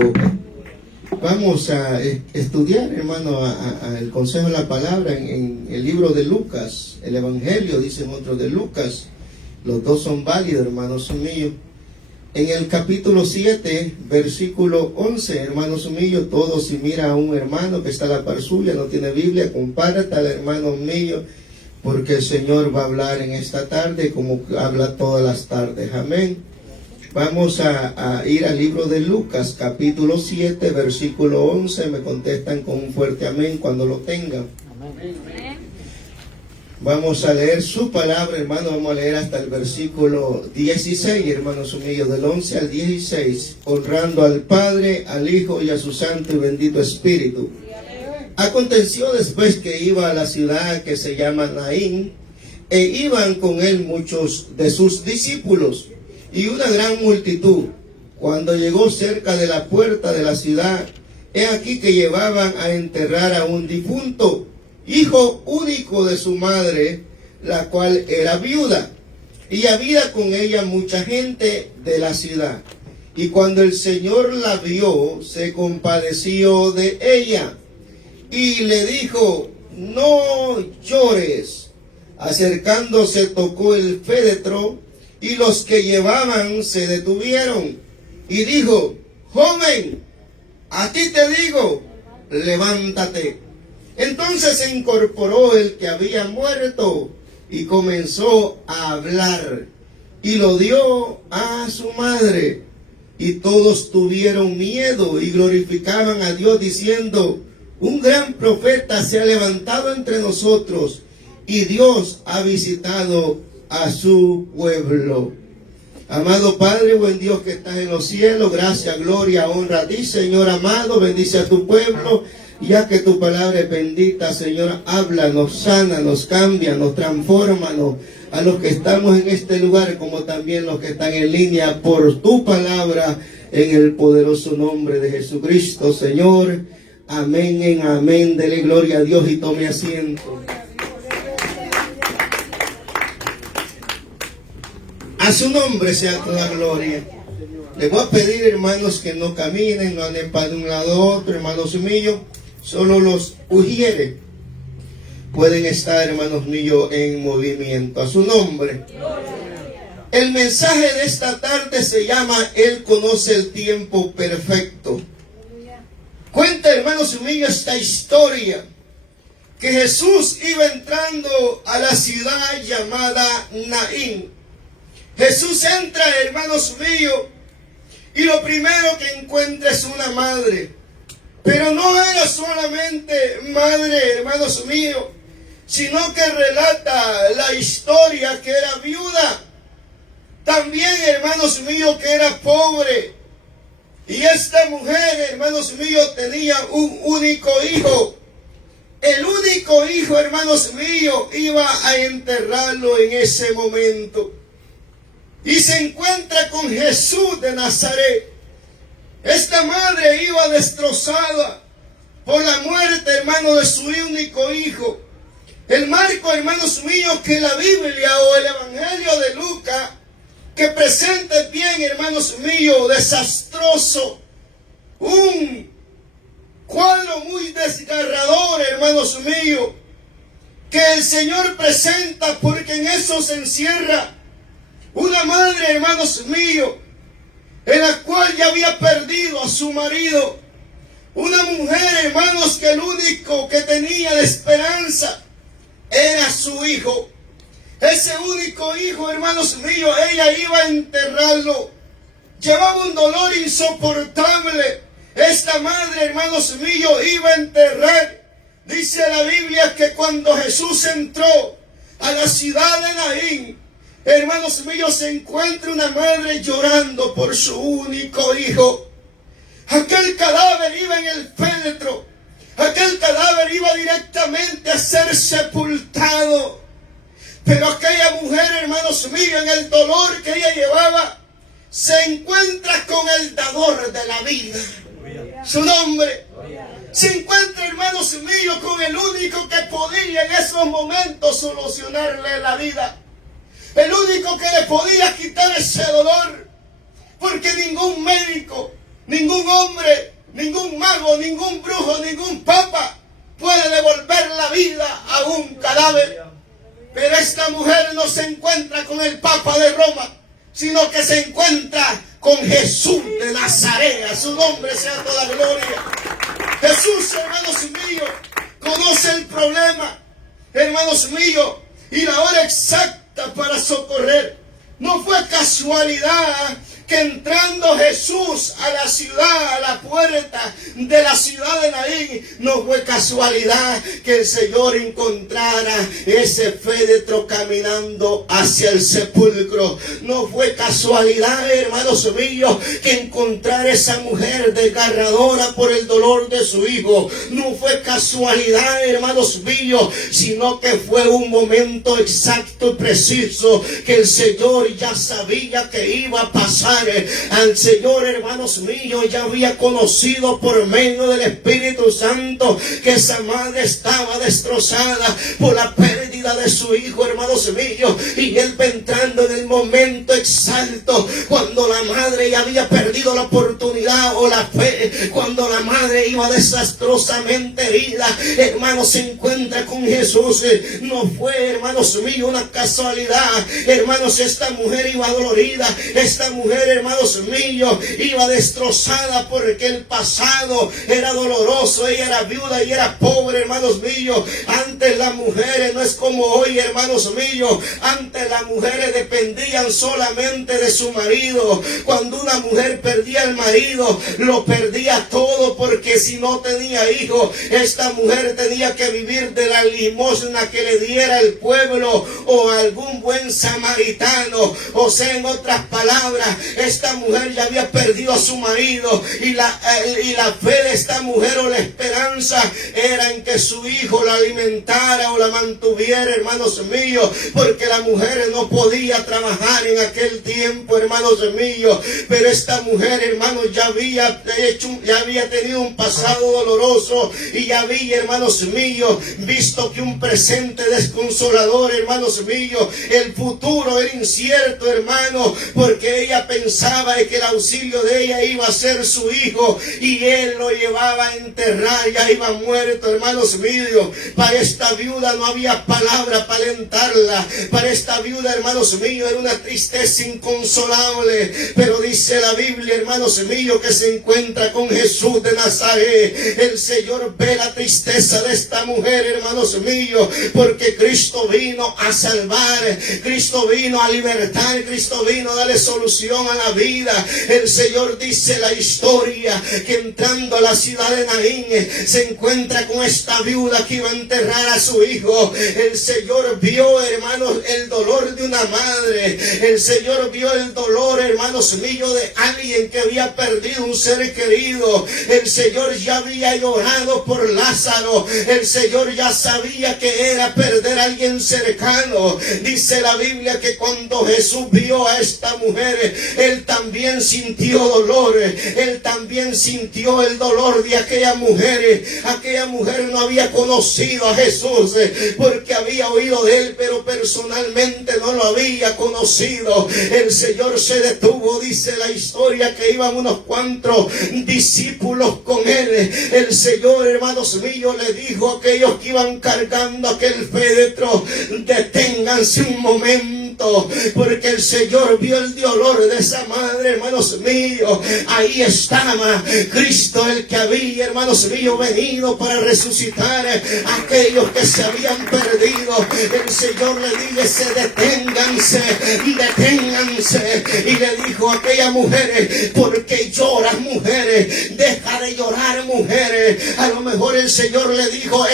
tiempo vamos a estudiar, hermano, el consejo de la palabra en el libro de Lucas, el Evangelio, dicen otros, de Lucas. Los dos son válidos, hermanos míos. En el capítulo 7, versículo 11, hermanos míos, todos, si mira a un hermano que está a la par suya, no tiene Biblia, compárate al hermano mío, porque el Señor va a hablar en esta tarde como habla todas las tardes. Amén. Vamos a ir al libro de Lucas, capítulo 7, versículo 11. Me contestan con un fuerte amén cuando lo tengan. Amén. Vamos a leer su palabra, hermano. Vamos a leer hasta el versículo 16, hermanos míos, del 11 al 16, honrando al Padre, al Hijo y a su Santo y bendito Espíritu. Aconteció después que iba a la ciudad que se llama Naín, e iban con él muchos de sus discípulos y una gran multitud. Cuando llegó cerca de la puerta de la ciudad, he aquí que llevaban a enterrar a un difunto, hijo único de su madre, la cual era viuda, y había con ella mucha gente de la ciudad. Y cuando el Señor la vio, se compadeció de ella, y le dijo: no llores. Acercándose, tocó el féretro, y los que llevaban se detuvieron, y dijo: joven, a ti te digo, levántate. Entonces se incorporó el que había muerto y comenzó a hablar, y lo dio a su madre. Y todos tuvieron miedo y glorificaban a Dios diciendo: un gran profeta se ha levantado entre nosotros, y Dios ha visitado a su pueblo. Amado Padre, buen Dios que estás en los cielos, gracias, gloria, honra a ti, Señor amado. Bendice a tu pueblo, ya que tu palabra es bendita, Señor. Háblanos, sánanos, cámbianos, transfórmanos a los que estamos en este lugar, como también los que están en línea, por tu palabra, en el poderoso nombre de Jesucristo, Señor. Amén en amén. Dele gloria a Dios y tome asiento. A su nombre sea toda gloria. Les voy a pedir, hermanos, que no caminen, no anden para de un lado a otro, hermanos míos. Solo los ujieres pueden estar, hermanos míos, en movimiento. A su nombre. El mensaje de esta tarde se llama: Él conoce el tiempo perfecto. Cuenta, hermanos míos, esta historia, que Jesús iba entrando a la ciudad llamada Naín. Jesús entra, hermanos míos, y lo primero que encuentra es una madre. Pero no era solamente madre, hermanos míos, sino que relata la historia que era viuda. También, hermanos míos, que era pobre. Y esta mujer, hermanos míos, tenía un único hijo. El único hijo, hermanos míos, iba a enterrarlo en ese momento. Y se encuentra con Jesús de Nazaret. Esta madre iba destrozada por la muerte, hermano, de su único hijo. El marco, hermanos míos, que la Biblia o el Evangelio de Lucas, que presenta bien, hermanos míos, desastroso. Un cuadro muy desgarrador, hermanos míos, que el Señor presenta, porque en eso se encierra una madre, hermanos míos, en la cual ya había perdido a su marido. Una mujer, hermanos, que el único que tenía de esperanza era su hijo. Ese único hijo, hermanos míos, ella iba a enterrarlo. Llevaba un dolor insoportable. Esta madre, hermanos míos, iba a enterrar. Dice la Biblia que cuando Jesús entró a la ciudad de Naín, hermanos míos, se encuentra una madre llorando por su único hijo. Aquel cadáver iba en el féretro. Aquel cadáver iba directamente a ser sepultado. Pero aquella mujer, hermanos míos, en el dolor que ella llevaba, se encuentra con el dador de la vida. Su nombre. Se encuentra, hermanos míos, con el único que podía en esos momentos solucionarle la vida. El único que le podía quitar ese dolor. Porque ningún médico, Ningún hombre, ningún mago, ningún brujo, ningún papa puede devolver la vida a un cadáver. Pero esta mujer no se encuentra con el Papa de Roma, sino que se encuentra con Jesús de Nazaret. A su nombre sea toda gloria. Jesús, hermanos míos, conoce el problema, hermanos míos, y la hora exacta para socorrer. No fue casualidad que entrando Jesús a la ciudad, a la puerta de la ciudad de Naín, no fue casualidad que el Señor encontrara ese féretro caminando hacia el sepulcro. No fue casualidad, hermanos míos, que encontrara esa mujer desgarradora por el dolor de su hijo. No fue casualidad, hermanos míos, sino que fue un momento exacto y preciso que el Señor ya sabía que iba a pasar. Al Señor, hermanos míos, ya había conocido por medio del Espíritu Santo que esa madre estaba destrozada por la pérdida de su hijo, hermanos míos, y él va entrando en el momento exacto cuando la madre ya había perdido la oportunidad o la fe, cuando la madre iba desastrosamente herida. Hermanos, se encuentra con Jesús. No fue, hermanos míos, una casualidad. Hermanos, esta mujer iba dolorida, esta mujer, hermanos míos, iba destrozada porque el pasado era doloroso. Ella era viuda y era pobre, hermanos míos. Antes las mujeres no es como hoy, hermanos míos. Antes las mujeres dependían solamente de su marido. Cuando una mujer perdía el marido, lo perdía todo, porque si no tenía hijos, esta mujer tenía que vivir de la limosna que le diera el pueblo o algún buen samaritano. O sea, en otras palabras, esta mujer ya había perdido a su marido, y la fe de esta mujer o la esperanza era en que su hijo la alimentara o la mantuviera, hermanos míos, porque la mujer no podía trabajar en aquel tiempo, hermanos míos. Pero esta mujer, hermanos, ya había tenido un pasado doloroso, y ya había, hermanos míos, visto que un presente desconsolador, hermanos míos, el futuro era incierto, hermano, porque ella pensaba que el auxilio de ella iba a ser su hijo, y él lo llevaba a enterrar, ya iba muerto, hermanos míos. Para esta viuda no había palabra para alentarla. Para esta viuda, hermanos míos, era una tristeza inconsolable. Pero dice la Biblia, hermanos míos, que se encuentra con Jesús de Nazaret. El Señor ve la tristeza de esta mujer, hermanos míos, porque Cristo vino a salvar, Cristo vino a libertar, Cristo vino a darle solución a la vida. El Señor dice la historia que entrando a la ciudad de Naín se encuentra con esta viuda que iba a enterrar a su hijo. El Señor vio, hermanos, el dolor de una madre. El Señor vio el dolor, hermanos míos, de alguien que había perdido un ser querido. El Señor ya había llorado por Lázaro. El Señor ya sabía que era perder a alguien cercano. Dice la Biblia que cuando Jesús vio a esta mujer, él también sintió dolor. Él también sintió el dolor de aquella mujer. Aquella mujer no había conocido a Jesús, porque había oído de él, pero personalmente no lo había conocido. El Señor se detuvo, dice la historia, que iban unos cuantos discípulos con él. El Señor, hermanos míos, le dijo a aquellos que iban cargando aquel féretro: deténganse un momento, porque el Señor vio el dolor de esa madre, hermanos míos. Ahí estaba Cristo, el que había, hermanos míos, venido para resucitar a aquellos que se habían perdido. El Señor le dice: deténganse, deténganse. Y le dijo a aquella mujer: ¿por qué lloras, mujeres? Deja de llorar, mujeres. A lo mejor el Señor le dijo,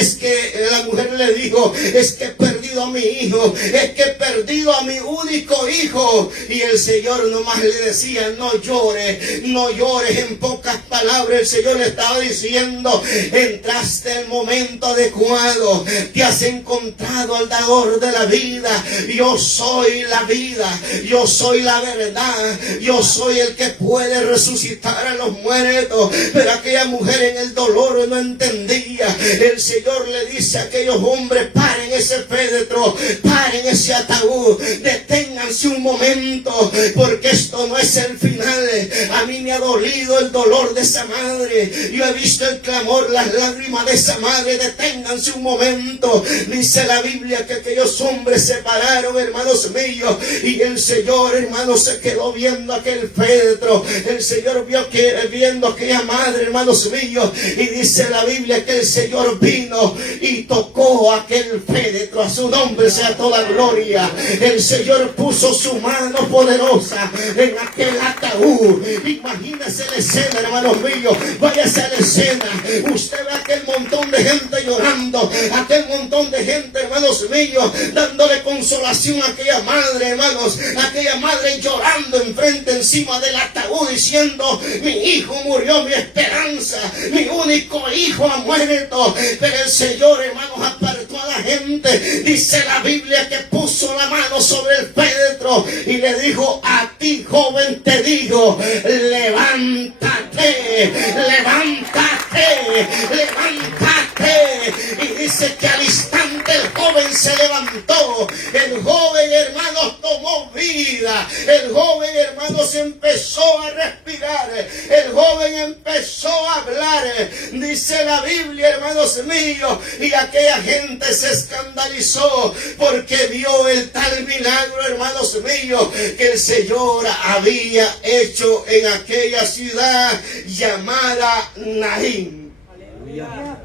la mujer le dijo: es que he perdido a mi hijo, es que he perdido a mi único hijo. Y el Señor nomás le decía: no llores, no llores. En pocas palabras, el Señor le estaba diciendo: entraste en el momento adecuado, te has encontrado al dador de la vida. Yo soy la vida, yo soy la verdad, yo soy el que puede resucitar a los muertos. Pero aquella mujer en el dolor no entendía día el Señor le dice a aquellos hombres: paren ese féretro, paren ese ataúd, deténganse un momento, porque esto no es el final. A mí me ha dolido el dolor de esa madre, yo he visto el clamor, las lágrimas de esa madre. Deténganse un momento. Dice la Biblia que aquellos hombres se pararon, hermanos míos, y el Señor, hermanos, se quedó viendo aquel féretro. El Señor viendo aquella madre, hermanos míos, y dice la Biblia que el Señor vino y tocó aquel féretro. A su nombre sea toda gloria. El Señor puso su mano poderosa en aquel ataúd. Imagínese la escena, hermanos míos. Váyase a la escena. Usted ve aquel montón de gente llorando, aquel montón de gente, hermanos míos, dándole consolación a aquella madre, hermanos, aquella madre llorando enfrente, encima del ataúd, diciendo: mi hijo murió, mi esperanza, mi único hijo ha muerto. Pero el Señor, hermanos, apartó a la gente. Dice la Biblia que puso la mano sobre el féretro y le dijo: a ti, joven, te digo, levántate, levántate, levántate. Y dice que al instante el joven se levantó. El joven, hermanos, tomó vida. El joven, hermanos, empezó a respirar. El joven empezó a hablar. Dice la Biblia, hermanos míos, y aquella gente se escandalizó porque vio el tal milagro, hermanos míos, que el Señor había hecho en aquella ciudad llamada Naín. Aleluya.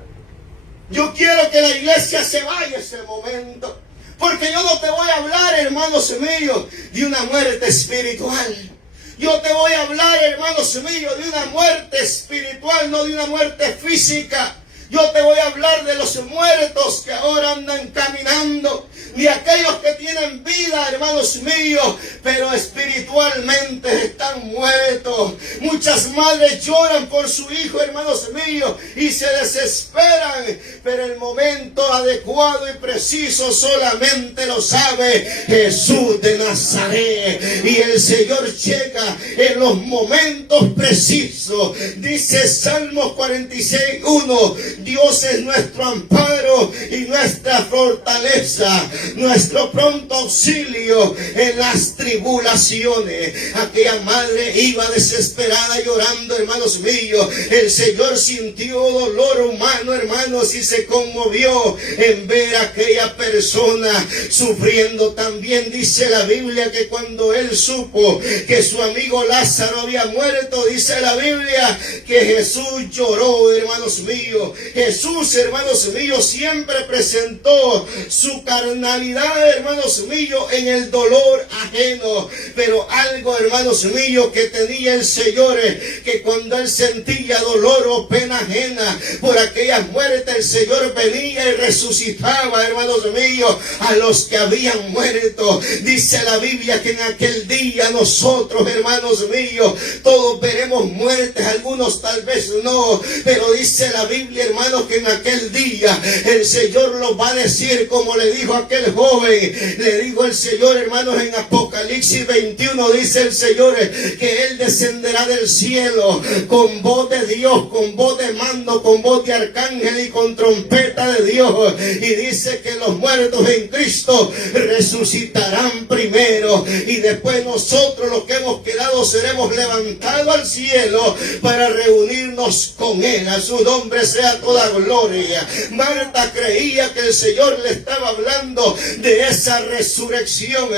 Yo quiero que la iglesia se vaya ese momento, porque yo no te voy a hablar, hermanos míos, de una muerte espiritual. Yo te voy a hablar, hermanos míos, de una muerte espiritual, no de una muerte física. Yo te voy a hablar de los muertos que ahora andan caminando, de aquellos que tienen vida, hermanos míos, pero espiritualmente están muertos. Muchas madres lloran por su hijo, hermanos míos, y se desesperan, pero el momento adecuado y preciso solamente lo sabe Jesús de Nazaret. Y el Señor llega en los momentos precisos. Dice Salmos 46:1: Dios es nuestro amparo y nuestra fortaleza, nuestro pronto auxilio en las tribulaciones. Aquella madre iba desesperada llorando, hermanos míos. El Señor sintió dolor humano, hermanos, y se conmovió en ver a aquella persona sufriendo. También dice la Biblia que cuando él supo que su amigo Lázaro había muerto, dice la Biblia que Jesús lloró, hermanos míos. Jesús, hermanos míos, siempre presentó su carnalidad, hermanos míos, en el dolor ajeno. Pero algo, hermanos míos, que tenía el Señor, que cuando él sentía dolor o pena ajena por aquellas muertes, el Señor venía y resucitaba, hermanos míos, a los que habían muerto. Dice la Biblia que en aquel día nosotros, hermanos míos, todos veremos muertes, algunos tal vez no, pero dice la Biblia, hermanos, que en aquel día el Señor lo va a decir como le dijo a aquel joven. Le dijo el Señor, hermanos, en Apocalipsis 21, dice el Señor que Él descenderá del cielo con voz de Dios, con voz de mando, con voz de arcángel y con trompeta de Dios. Y dice que los muertos en Cristo resucitarán primero, y después nosotros, los que hemos quedado, seremos levantados al cielo para reunirnos con Él. A su nombre sea toda gloria. Marta creía que el Señor le estaba hablando de esa resurrección,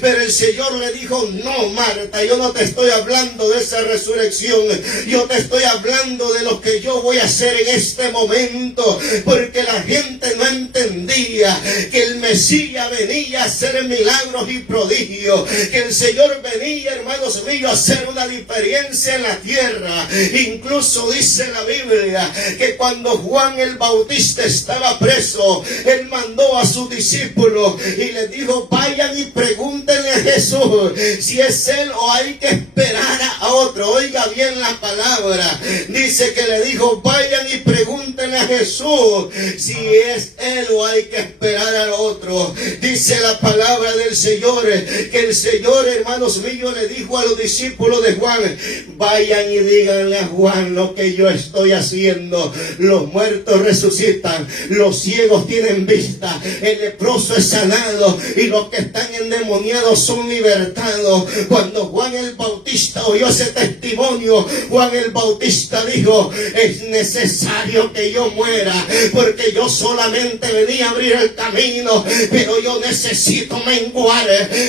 pero el Señor le dijo: no, Marta, yo no te estoy hablando de esa resurrección, yo te estoy hablando de lo que yo voy a hacer en este momento, porque la gente no entendía que el Mesías venía a hacer milagros y prodigios, que el Señor venía, hermanos míos, a hacer una diferencia en la tierra. Incluso dice la Biblia que cuando Juan el Bautista estaba preso, él mandó a sus discípulos discípulos y les dijo: vayan y pregúntenle a Jesús si es Él o hay que esperar a otro. Oiga bien la palabra. Dice que le dijo: vayan y pregúntenle a Jesús si es Él o hay que esperar al otro. Dice la palabra del Señor que el Señor, hermanos míos, le dijo a los discípulos de Juan: vayan y díganle a Juan lo que yo estoy haciendo. Los muertos resucitan, los ciegos tienen vista, el leproso es sanado y los que están endemoniados son libertados. Cuando Juan el Bautista oyó ese testimonio, Juan el Bautista dijo: es necesario que yo muera, porque yo solamente venía a abrir el camino, pero yo necesito menguar,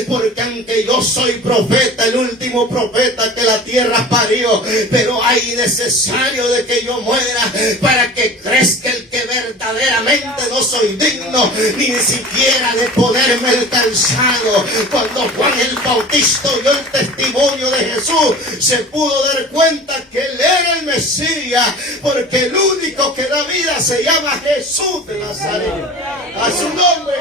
porque aunque yo soy profeta, el último profeta que la tierra parió, pero hay necesario de que yo muera para que crezca el que verdaderamente no soy digno ni siquiera de ponerme el calzado. Cuando Juan el Bautista oyó el testimonio de Jesús, se pudo dar cuenta que Él era el Mesías, porque el único que da vida se llama Jesús de Nazaret. A su nombre.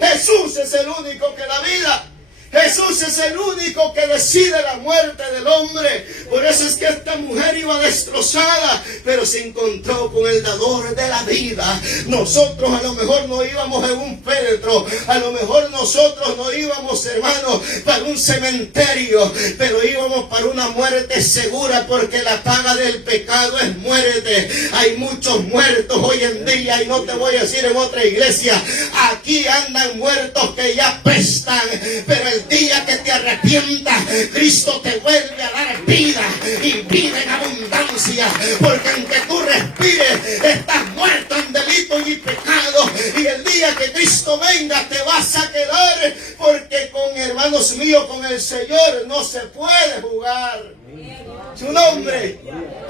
Jesús es el único que da vida. Jesús es el único que decide la muerte del hombre. Por eso es que esta mujer iba destrozada, pero se encontró con el dador de la vida. Nosotros a lo mejor no íbamos en un féretro, a lo mejor nosotros no íbamos, hermanos, para un cementerio, pero íbamos para una muerte segura, porque la paga del pecado es muerte. Hay muchos muertos hoy en día, y no te voy a decir en otra iglesia, aquí andan muertos que ya apestan, pero el día que te arrepientas, Cristo te vuelve a dar vida, y vida en abundancia, porque aunque tú respires, estás muerto en delitos y pecados, y el día que Cristo venga te vas a quedar, porque con, hermanos míos, con el Señor no se puede jugar. Su nombre.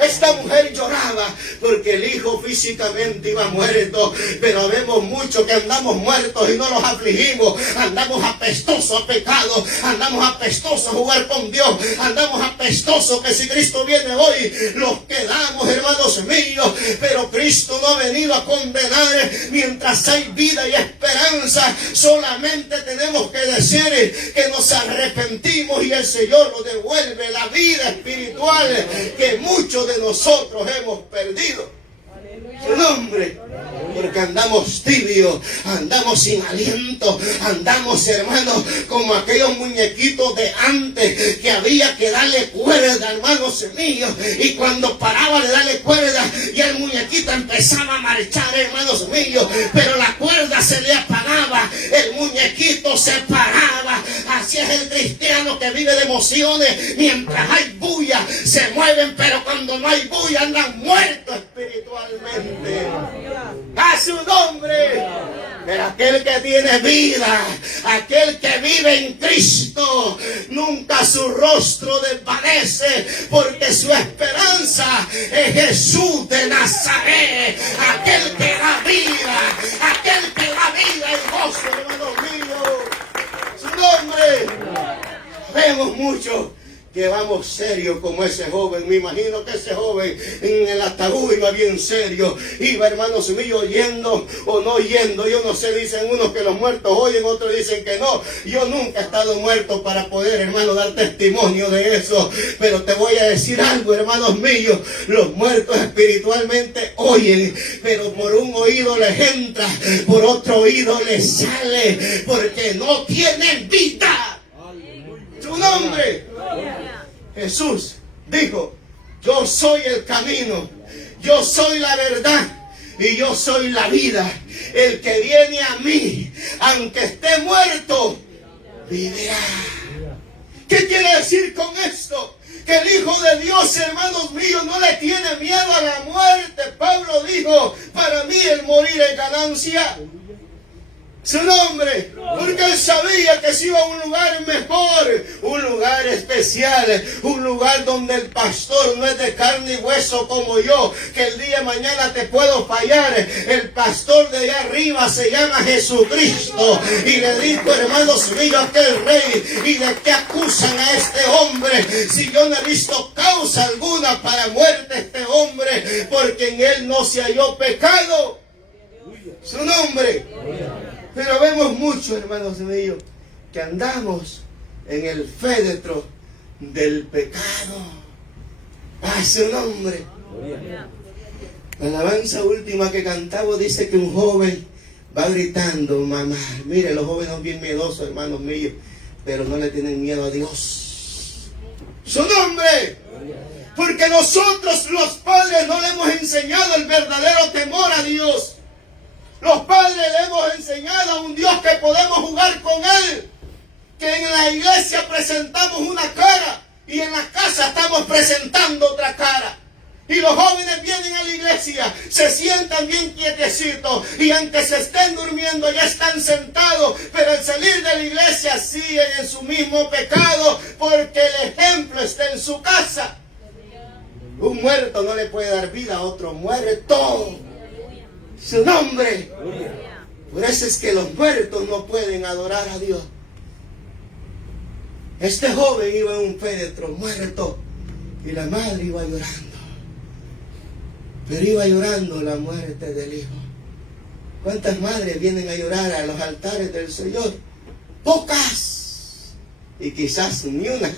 Esta mujer lloraba porque el hijo físicamente iba muerto, pero vemos muchos que andamos muertos y no los afligimos. Andamos apestosos a pecado, andamos apestosos a jugar con Dios, andamos apestosos que si Cristo viene hoy los quedamos, hermanos míos, pero Cristo no ha venido a condenar. Mientras hay vida y esperanza, solamente tenemos que decir que nos arrepentimos y el Señor nos devuelve la vida espiritual que muchos de nosotros hemos perdido. Su nombre. Porque andamos tibios, andamos sin aliento, andamos, hermanos, como aquellos muñequitos de antes que había que darle cuerda, hermanos míos, y cuando paraba de darle cuerda y el muñequito empezaba a marchar, hermanos míos, pero la cuerda se le apagaba, el muñequito se paraba. Así es el cristiano que vive de emociones. Mientras hay bulla se mueven, pero cuando no hay bulla andan muertos espiritualmente. A su nombre. Pero aquel que tiene vida, aquel que vive en Cristo, nunca su rostro desvanece, porque su esperanza es Jesús de Nazaret, aquel que da vida, aquel que da vida y gozo, hermanos míos. Su nombre. Vemos mucho que vamos serios como ese joven. Me imagino que ese joven en el ataúd iba bien serio. Iba, hermanos míos, oyendo o no oyendo. Yo no sé, dicen unos que los muertos oyen, otros dicen que no. Yo nunca he estado muerto para poder, hermano, dar testimonio de eso. Pero te voy a decir algo, hermanos míos. Los muertos espiritualmente oyen, pero por un oído les entra, por otro oído les sale, porque no tienen vida. Su nombre. Jesús dijo: yo soy el camino, yo soy la verdad y yo soy la vida. El que viene a mí, aunque esté muerto, vivirá. ¿Qué quiere decir con esto? Que el Hijo de Dios, hermanos míos, no le tiene miedo a la muerte. Pablo dijo: para mí el morir es ganancia. Su nombre, porque él sabía que se iba a un lugar mejor, un lugar especial, un lugar donde el pastor no es de carne y hueso como yo, que el día de mañana te puedo fallar. El pastor de allá arriba se llama Jesucristo, y le dijo: hermanos míos, aquel rey, ¿y de qué acusan a este hombre? Si yo no he visto causa alguna para muerte este hombre, porque en él no se halló pecado. Su nombre. Pero vemos mucho, hermanos míos, que andamos en el féretro del pecado. ¡A su nombre! La alabanza última que cantamos dice que un joven va gritando, mamá. Mire, los jóvenes son bien miedosos, hermanos míos, pero no le tienen miedo a Dios. ¡Su nombre! Porque nosotros los padres no le hemos enseñado el verdadero temor a Dios. Los padres le hemos enseñado a un Dios que podemos jugar con Él. Que en la iglesia presentamos una cara y en la casa estamos presentando otra cara. Y los jóvenes vienen a la iglesia, se sientan bien quietecitos y aunque se estén durmiendo ya están sentados, pero al salir de la iglesia siguen en su mismo pecado porque el ejemplo está en su casa. Un muerto no le puede dar vida a otro muerto. Su nombre. Por eso es que los muertos no pueden adorar a Dios. Este joven iba en un féretro muerto y la madre iba llorando. Pero iba llorando la muerte del hijo. ¿Cuántas madres vienen a llorar a los altares del Señor? Pocas. Y quizás ni una.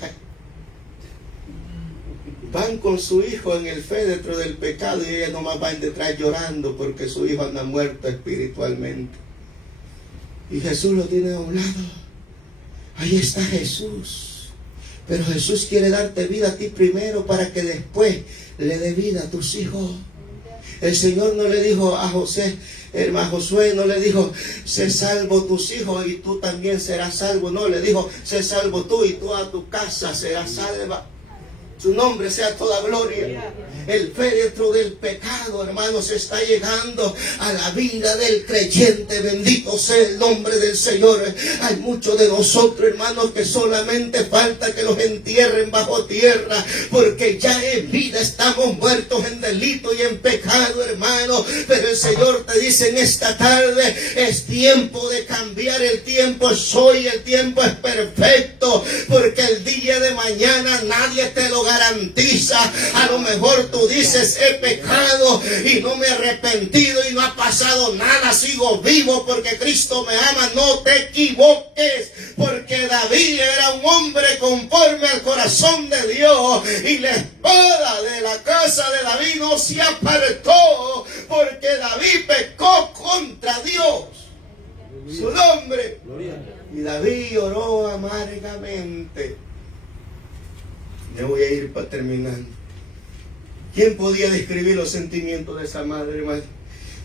Van con su hijo en el féretro del pecado y ellas nomás van detrás llorando porque su hijo anda muerto espiritualmente. Y Jesús lo tiene a un lado. Ahí está Jesús. Pero Jesús quiere darte vida a ti primero para que después le dé vida a tus hijos. El Señor no le dijo a Josué no le dijo, sé salvo tus hijos y tú también serás salvo. No, le dijo, sé salvo tú y toda tu casa será salva. Su nombre sea toda gloria. El féretro del pecado, hermanos, está llegando a la vida del creyente. Bendito sea el nombre del Señor. Hay muchos de nosotros, hermanos, que solamente falta que los entierren bajo tierra, porque ya en vida estamos muertos en delito y en pecado, hermano. Pero el Señor te dice en esta tarde, es tiempo de cambiar. El tiempo es hoy, el tiempo es perfecto, porque el día de mañana nadie te lo garantiza. A lo mejor tú dices, he pecado y no me he arrepentido y no ha pasado nada, sigo vivo porque Cristo me ama. No te equivoques, porque David era un hombre conforme al corazón de Dios y la espada de la casa de David no se apartó, porque David pecó contra Dios. Su nombre. Y David lloró amargamente. Ya voy a ir para terminar. ¿Quién podía describir los sentimientos de esa madre, hermano?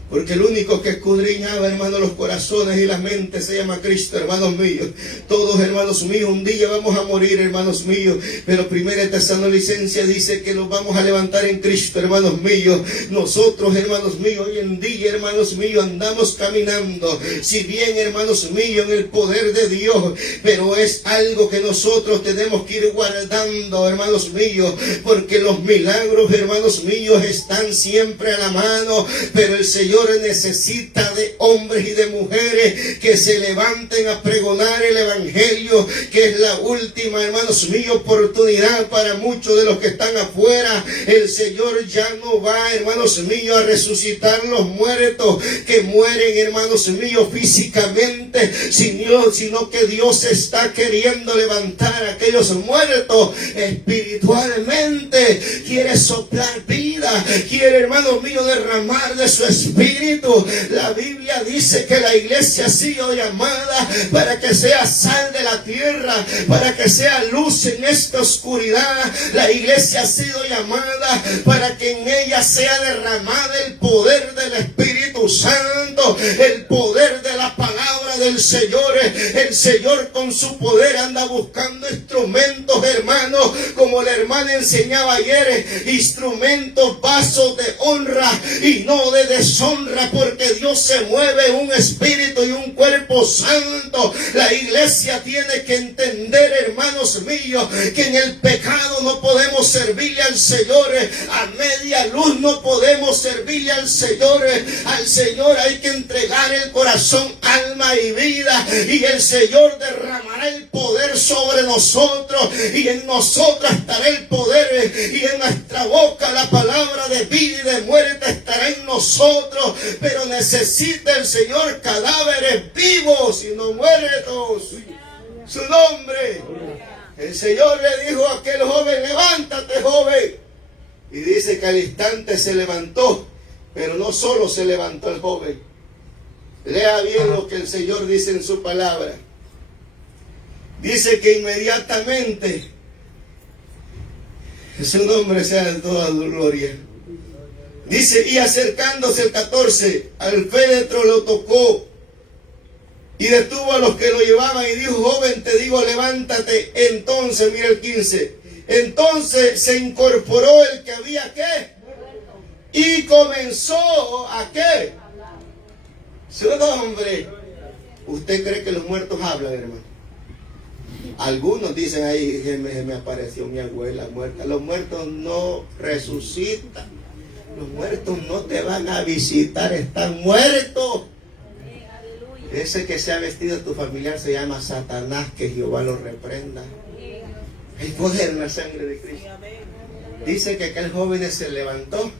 Porque el único que escudriñaba, hermano, los corazones y las mentes se llama Cristo, hermanos míos. Todos, hermanos míos, un día vamos a morir, hermanos míos. Pero Primera Tesalonicenses dice que nos vamos a levantar en Cristo, hermanos míos. Nosotros, hermanos míos, hoy en día, hermanos míos, andamos caminando. Si bien, hermanos míos, en el poder de Dios. Pero es algo que nosotros tenemos que ir guardando, hermanos míos. Porque los milagros, hermanos míos, están siempre a la mano. Pero el Señor necesita de hombres y de mujeres que se levanten a pregonar el evangelio, que es la última, hermanos míos, oportunidad para muchos de los que están afuera. El Señor ya no va, hermanos míos, a resucitar los muertos que mueren, hermanos míos, físicamente, sino que Dios está queriendo levantar a aquellos muertos espiritualmente. Quiere soplar vida, quiere, hermanos míos, derramar de su espíritu. La Biblia dice que la iglesia ha sido llamada para que sea sal de la tierra, para que sea luz en esta oscuridad. La iglesia ha sido llamada para que en ella sea derramada el poder del Espíritu Santo, el poder de la palabra del Señor. El Señor con su poder anda buscando instrumentos, hermanos, como la hermana enseñaba ayer, instrumentos, vasos de honra y no de deshonra, porque Dios se mueve en un espíritu y un cuerpo santo. La iglesia tiene que entender, hermanos míos, que en el pecado no podemos servirle al Señor, a media luz no podemos servirle al Señor. Al Señor hay que entregar el corazón, alma y vida, y el Señor derramará el poder sobre nosotros, y en nosotros estará el poder, y en nuestra boca la palabra de vida y de muerte estará en nosotros. Pero necesita el Señor cadáveres vivos y no muertos. Su nombre. El Señor le dijo a aquel joven: levántate, joven. Y dice que al instante se levantó. Pero no solo se levantó el joven. Lea bien lo que el Señor dice en su palabra. Dice que inmediatamente, su nombre sea de toda gloria. Dice, y acercándose el 14, al féretro lo tocó y detuvo a los que lo llevaban y dijo: joven, te digo, levántate. Entonces, mira el 15, entonces se incorporó el que había ¿qué? Y comenzó a ¿qué? Su nombre. ¿Usted cree que los muertos hablan, hermano? Algunos dicen ahí: me apareció mi abuela muerta. Los muertos no resucitan. Los muertos no te van a visitar, están muertos. Ese que se ha vestido tu familiar se llama Satanás, que Jehová lo reprenda. Hay poder en la sangre de Cristo. Dice que aquel joven se levantó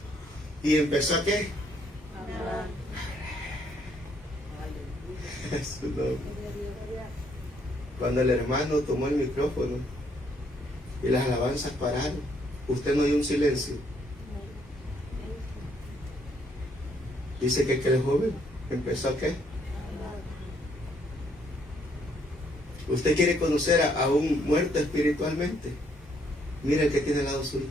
y empezó a ¿qué? Cuando el hermano tomó el micrófono y las alabanzas pararon, usted no dio un silencio. Dice que aquel joven empezó a ¿qué? ¿Usted quiere conocer a un muerto espiritualmente? Mire el que tiene al lado suyo.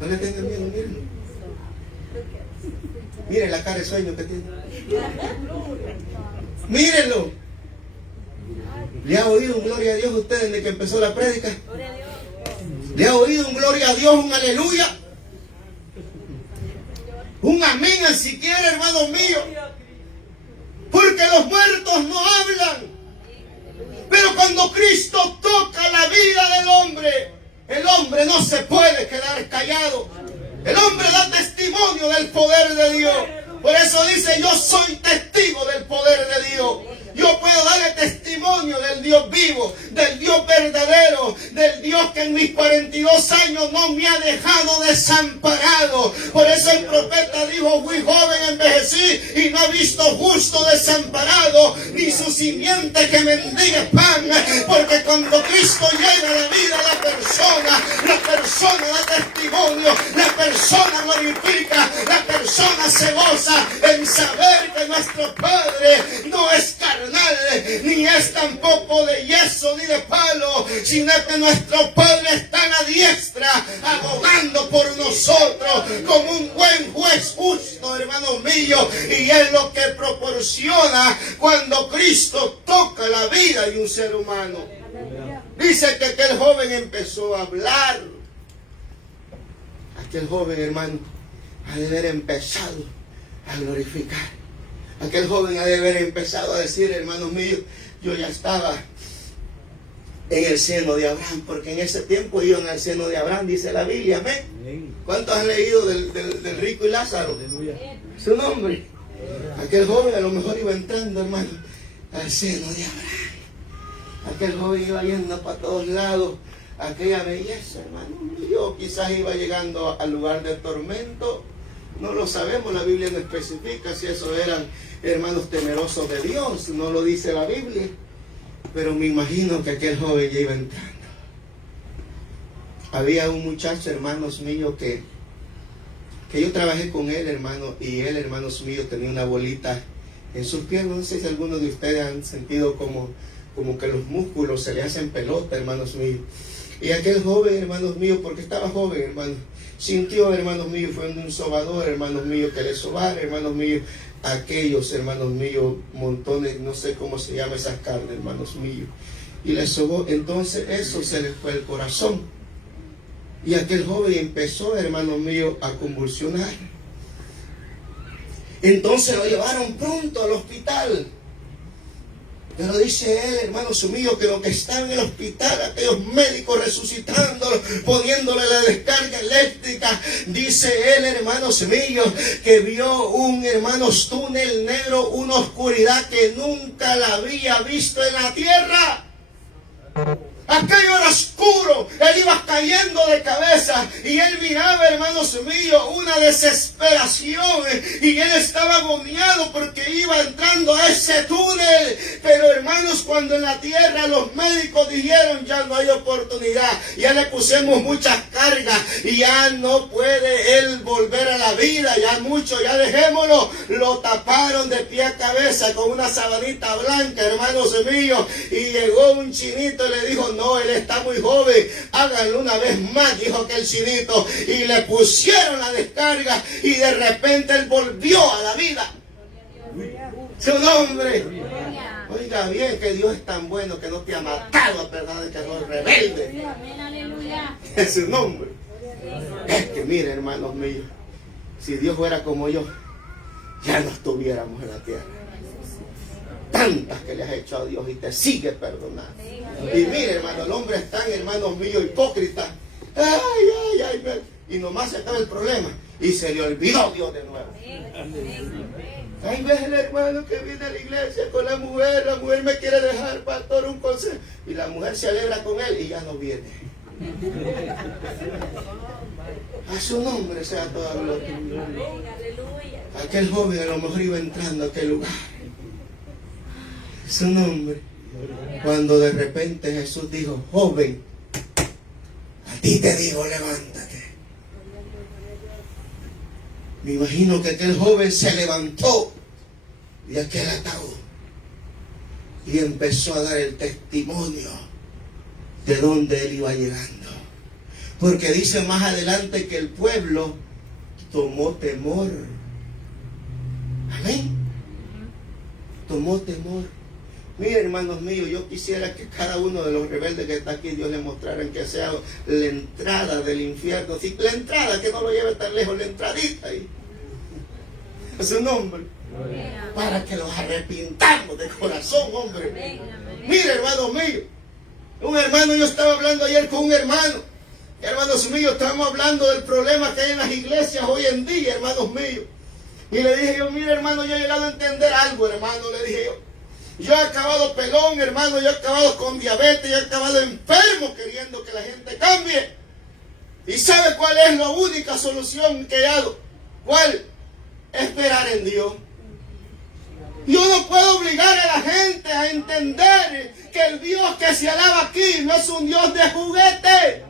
No le tenga miedo, mírenlo. Mire la cara de sueño que tiene. Mírenlo. ¿Le ha oído un gloria a Dios a usted desde que empezó la prédica? ¿Le ha oído un gloria a Dios, un aleluya? Un amén, si quiere, hermano mío. Porque los muertos no hablan. Pero cuando Cristo toca la vida del hombre, el hombre no se puede quedar callado. El hombre da testimonio del poder de Dios. Por eso dice: yo soy testigo del poder de Dios. Yo puedo darle testimonio del Dios vivo, del Dios verdadero, del Dios que en mis 42 años no me ha dejado desamparado. Por eso el profeta dijo: fui joven, envejecí y no he visto justo desamparado, ni su simiente que mendigue pan. Porque cuando Cristo llega a la vida de la persona da testimonio, la persona glorifica, la persona se goza en saber que nuestro Padre no es carnal, ni es tampoco de yeso ni de palo, sino que nuestro Padre está a la diestra, abogando por nosotros como un buen juez justo, hermano mío. Y es lo que proporciona cuando Cristo toca la vida de un ser humano. Dice que aquel joven empezó a hablar. Aquel joven, hermano, ha de haber empezado a glorificar. Aquel joven ha de haber empezado a decir: hermanos míos, yo ya estaba en el seno de Abraham, porque en ese tiempo iban al seno de Abraham, dice la Biblia, amén. ¿Cuántos han leído del rico y Lázaro? Su nombre. Aquel joven a lo mejor iba entrando, hermano, al seno de Abraham. Aquel joven iba yendo para todos lados, aquella belleza, hermano mío. Quizás iba llegando al lugar del tormento. No lo sabemos, la Biblia no especifica si esos eran hermanos temerosos de Dios, no lo dice la Biblia. Pero me imagino que aquel joven ya iba entrando. Había un muchacho, hermanos míos, que yo trabajé con él, hermano, y él, hermanos míos, tenía una bolita en sus piernas. No sé si algunos de ustedes han sentido como que los músculos se le hacen pelota, hermanos míos. Y aquel joven, hermanos míos, porque estaba joven, hermanos, sintió, hermanos míos, fue un sobador, hermanos míos, que le sobara, hermanos míos, aquellos, hermanos míos, montones, no sé cómo se llama esas carnes, hermanos míos, y le sobó. Entonces eso se le fue el corazón, y aquel joven empezó, hermanos míos, a convulsionar. Entonces lo llevaron pronto al hospital. Pero dice él, hermanos míos, que los que están en el hospital, aquellos médicos resucitándolos, poniéndole la descarga eléctrica, dice él, hermanos míos, que vio un, hermanos, túnel negro, una oscuridad que nunca la había visto en la tierra. Aquello era oscuro, él iba cayendo de cabeza y él miraba, hermanos míos, una desesperación y él estaba agoniado porque iba entrando a ese túnel. Pero hermanos, cuando en la tierra los médicos dijeron ya no hay oportunidad, ya le pusimos muchas cargas y ya no puede él volver a la vida, ya mucho, ya dejémoslo, lo taparon de pie a cabeza con una sabanita blanca, hermanos míos, y llegó un chinito y le dijo, no, él está muy joven, háganlo una vez más, dijo aquel chinito, y le pusieron la descarga y de repente él volvió a la vida. Su nombre. Oiga bien que Dios es tan bueno que no te ha matado a pesar de que no es rebelde. Es su nombre. Es que mire, hermanos míos, si Dios fuera como yo, ya no estuviéramos en la tierra. Tantas que le has hecho a Dios y te sigue perdonando. Y mire, hermano, el hombre es tan, hermanos míos, hipócrita. Y nomás se acaba el problema y se le olvidó Dios de nuevo. Ahí ves el hermano que viene a la iglesia con la mujer me quiere dejar, pastor, un consejo. Y la mujer se alegra con él y ya no viene. A su nombre sea toda gloria. Aquel joven a lo mejor iba entrando a aquel lugar. Su nombre. Cuando de repente Jesús dijo, joven, a ti te digo, levántate. Me imagino que aquel joven se levantó de aquel ataúd y empezó a dar el testimonio de dónde él iba llegando. Porque dice más adelante que el pueblo tomó temor. Amén. Tomó temor. Mire, hermanos míos, yo quisiera que cada uno de los rebeldes que está aquí, Dios les mostrara en que sea la entrada del infierno. Sí, la entrada, que no lo lleve tan lejos, la entradita ahí. Es su nombre. Para que los arrepintamos de corazón, hombre. Mire, hermanos míos, un hermano, yo estaba hablando ayer con un hermano. Hermanos míos, estamos hablando del problema que hay en las iglesias hoy en día, hermanos míos. Y le dije yo, mire, hermano, yo he llegado a entender algo, hermano, le dije yo. Yo he acabado pelón, hermano, yo he acabado con diabetes, yo he acabado enfermo queriendo que la gente cambie. ¿Y sabe cuál es la única solución que he dado? ¿Cuál? Esperar en Dios. Yo no puedo obligar a la gente a entender que el Dios que se alaba aquí no es un Dios de juguete.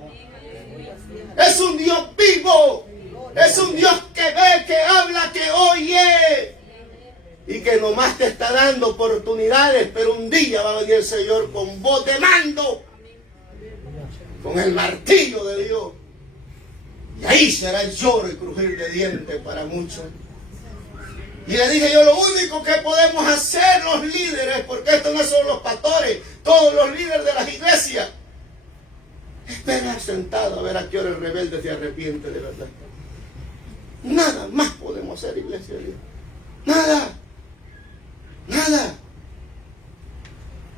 Es un Dios vivo. Es un Dios que ve, que habla, que oye. Y que nomás te está dando oportunidades, pero un día va a venir el Señor con voz de mando, con el martillo de Dios. Y ahí será el lloro y crujir de dientes para muchos. Y le dije yo, lo único que podemos hacer los líderes, porque estos no son los pastores, todos los líderes de las iglesias, esperar sentado a ver a qué hora el rebelde se arrepiente de verdad. Nada más podemos hacer, iglesia de Dios. Nada. Nada.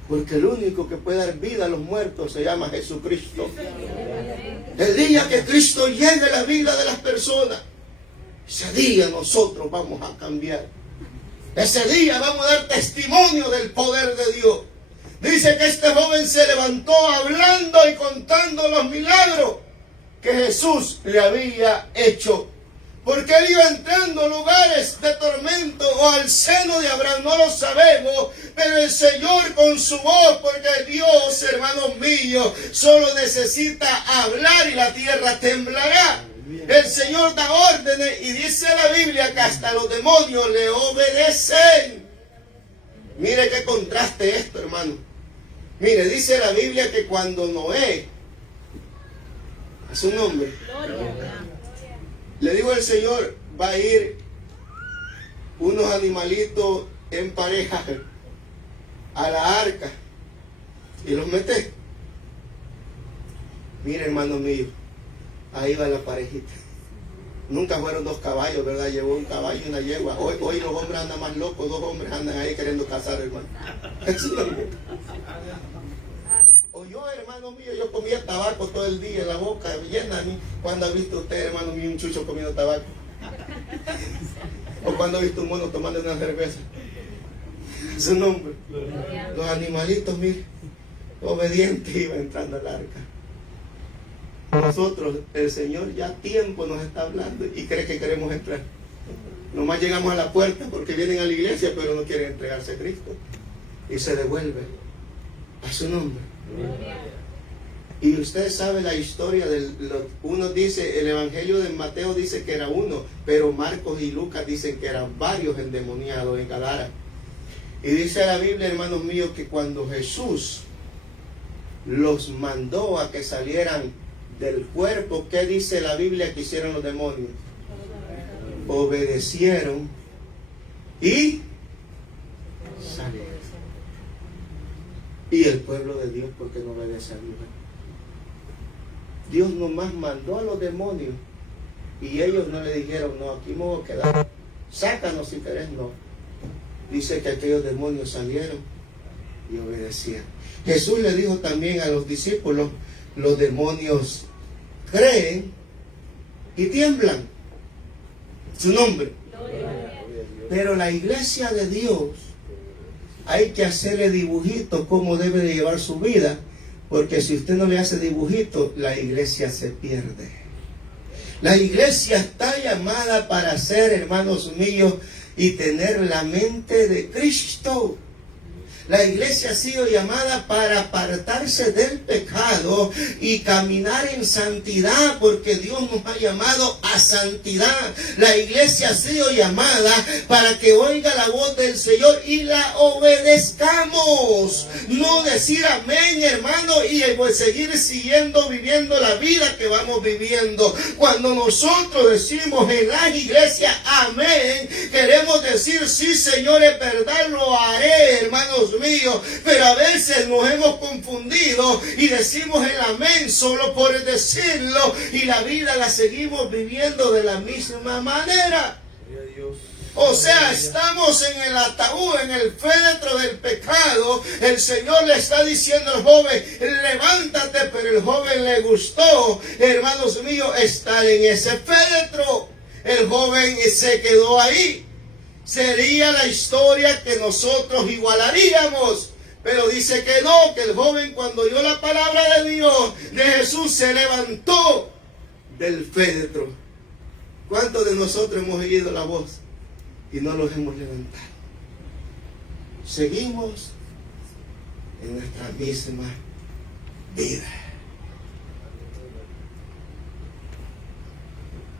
Porque el único que puede dar vida a los muertos se llama Jesucristo. El día que Cristo llegue a la vida de las personas, ese día nosotros vamos a cambiar. Ese día vamos a dar testimonio del poder de Dios. Dice que este joven se levantó hablando y contando los milagros que Jesús le había hecho. Porque él iba entrando a lugares de tormento o al seno de Abraham, no lo sabemos, pero el Señor con su voz, porque Dios, hermanos míos, solo necesita hablar y la tierra temblará. El Señor da órdenes y dice la Biblia que hasta los demonios le obedecen. Mire qué contraste esto, hermano. Mire, dice la Biblia que cuando Noé, a su nombre, le digo al Señor, va a ir unos animalitos en pareja a la arca y los mete. Mire, hermano mío, ahí va la parejita. Nunca fueron 2 caballos, ¿verdad? Llevó un caballo y una yegua. Hoy los hombres andan más locos, 2 hombres andan ahí queriendo casar, hermano. O yo, hermano mío, yo comía tabaco todo el día en la boca llena. ¿Cuándo ha visto usted, hermano mío, un chucho comiendo tabaco? ¿O cuándo ha visto un mono tomando una cerveza? Su nombre. Los animalitos, mire, obedientes iban entrando al arca. Nosotros, el Señor ya tiempo nos está hablando y cree que queremos entrar. Nomás llegamos a la puerta porque vienen a la iglesia, pero no quieren entregarse a Cristo. Y se devuelve a su nombre. Y usted sabe la historia uno dice, el evangelio de Mateo dice que era uno, pero Marcos y Lucas dicen que eran varios endemoniados en Gadara. Y dice la Biblia, hermanos míos, que cuando Jesús los mandó a que salieran del cuerpo, ¿qué dice la Biblia que hicieron los demonios? Obedecieron y salieron. Y el pueblo de Dios, ¿por qué no obedece a Dios? Dios nomás mandó a los demonios y ellos no le dijeron, no, aquí me voy a quedar, sácanos si querés, no. Dice que aquellos demonios salieron y obedecieron. Jesús le dijo también a los discípulos, los demonios creen y tiemblan. Su nombre. Pero la iglesia de Dios hay que hacerle dibujitos cómo debe de llevar su vida, porque si usted no le hace dibujitos, la iglesia se pierde. La iglesia está llamada para ser, hermanos míos, y tener la mente de Cristo. La iglesia ha sido llamada para apartarse del pecado y caminar en santidad, porque Dios nos ha llamado a santidad. La iglesia ha sido llamada para que oiga la voz del Señor y la obedezcamos. No decir amén, hermano, y seguir viviendo la vida que vamos viviendo. Cuando nosotros decimos en la iglesia amén, queremos decir sí, Señor, es verdad, lo haré, hermanos mío, pero a veces nos hemos confundido y decimos el amén solo por decirlo y la vida la seguimos viviendo de la misma manera. O sea, estamos en el ataúd, en el féretro del pecado. El Señor le está diciendo al joven, levántate, pero el joven le gustó, hermanos míos, estar en ese féretro. El joven se quedó ahí. Sería la historia que nosotros igualaríamos, pero dice que no, que el joven cuando oyó la palabra de Dios, de Jesús, se levantó del féretro. ¿Cuántos de nosotros hemos oído la voz y no los hemos levantado? Seguimos en nuestra misma vida.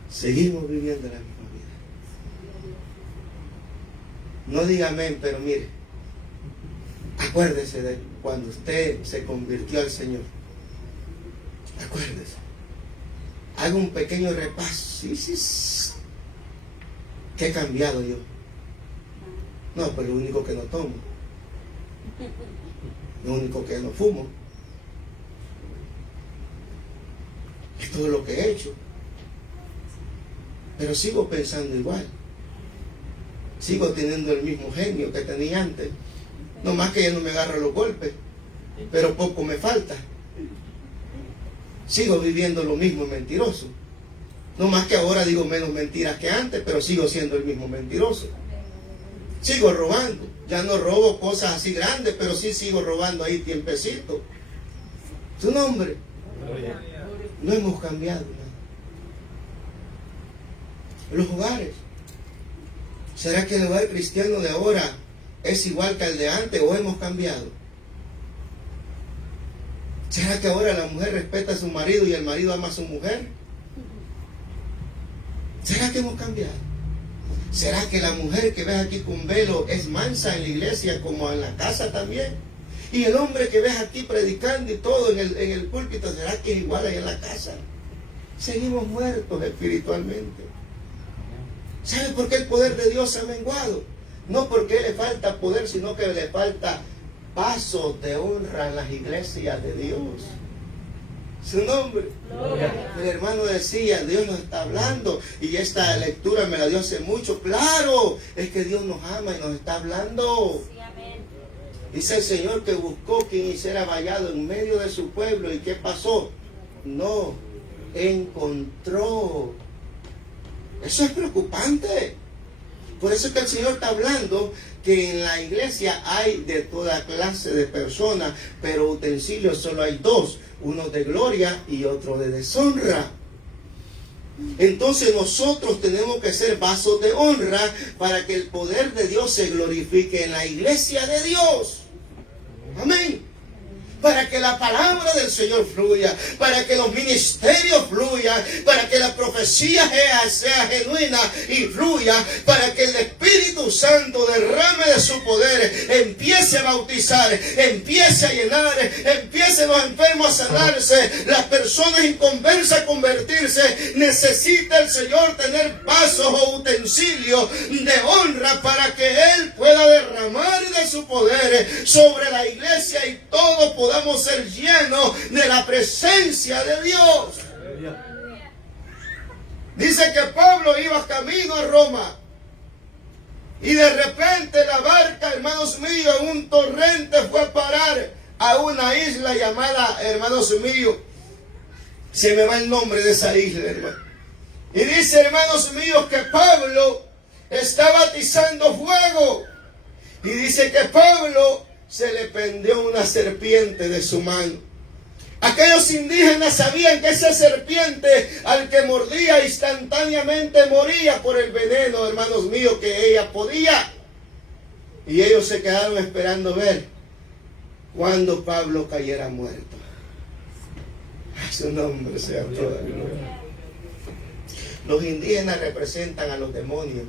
Seguimos viviendo la misma vida. No diga amén, pero mire, acuérdese de cuando usted se convirtió al Señor. Acuérdese. Haga un pequeño repaso. Sí. ¿Qué he cambiado yo? No, pues lo único que no tomo. Lo único que no fumo. Es todo lo que he hecho. Pero sigo pensando igual. Sigo teniendo el mismo genio que tenía antes. No más que ya no me agarro los golpes, pero poco me falta. Sigo viviendo lo mismo mentiroso. No más que ahora digo menos mentiras que antes, pero sigo siendo el mismo mentiroso. Sigo robando. Ya no robo cosas así grandes, pero sí sigo robando ahí tiempecito. Su nombre. No hemos cambiado nada. Los hogares. ¿Será que el hogar cristiano de ahora es igual que el de antes o hemos cambiado? ¿Será que ahora la mujer respeta a su marido y el marido ama a su mujer? ¿Será que hemos cambiado? ¿Será que la mujer que ves aquí con velo es mansa en la iglesia como en la casa también? Y el hombre que ves aquí predicando y todo en el púlpito, ¿será que es igual ahí en la casa? Seguimos muertos espiritualmente. ¿Sabe por qué el poder de Dios se ha menguado? No porque le falta poder, sino que le falta pasos de honra en las iglesias de Dios. Su nombre. El hermano decía, Dios nos está hablando, y esta lectura me la dio hace mucho. Claro, es que Dios nos ama y nos está hablando. Dice el Señor que buscó quien hiciera vallado en medio de su pueblo. ¿Y qué pasó? No encontró. Eso es preocupante. Por eso es que el Señor está hablando que en la iglesia hay de toda clase de personas, pero utensilios solo hay dos, uno de gloria y otro de deshonra. Entonces nosotros tenemos que ser vasos de honra para que el poder de Dios se glorifique en la iglesia de Dios. Amén. Para que la palabra del Señor fluya, para que los ministerios fluyan, para que la profecía sea genuina y fluya, para que el Espíritu Santo derrame de su poder, empiece a bautizar, empiece a llenar, empiece los enfermos a sanarse, las personas inconversas a convertirse. Necesita el Señor tener vasos o utensilios de honra para que Él pueda derramar de su poder sobre la iglesia y todo podamos ser llenos de la presencia de Dios. Dice que Pablo iba camino a Roma y de repente la barca, hermanos míos, en un torrente fue a parar a una isla llamada, hermanos míos, se me va el nombre de esa isla, hermano. Y dice, hermanos míos, que Pablo está batizando fuego. Y dice que Pablo se le pendió una serpiente de su mano. Aquellos indígenas sabían que esa serpiente, al que mordía instantáneamente, moría por el veneno, hermanos míos, que ella podía. Y ellos se quedaron esperando ver cuando Pablo cayera muerto. A su nombre sea toda gloria. Los indígenas representan a los demonios.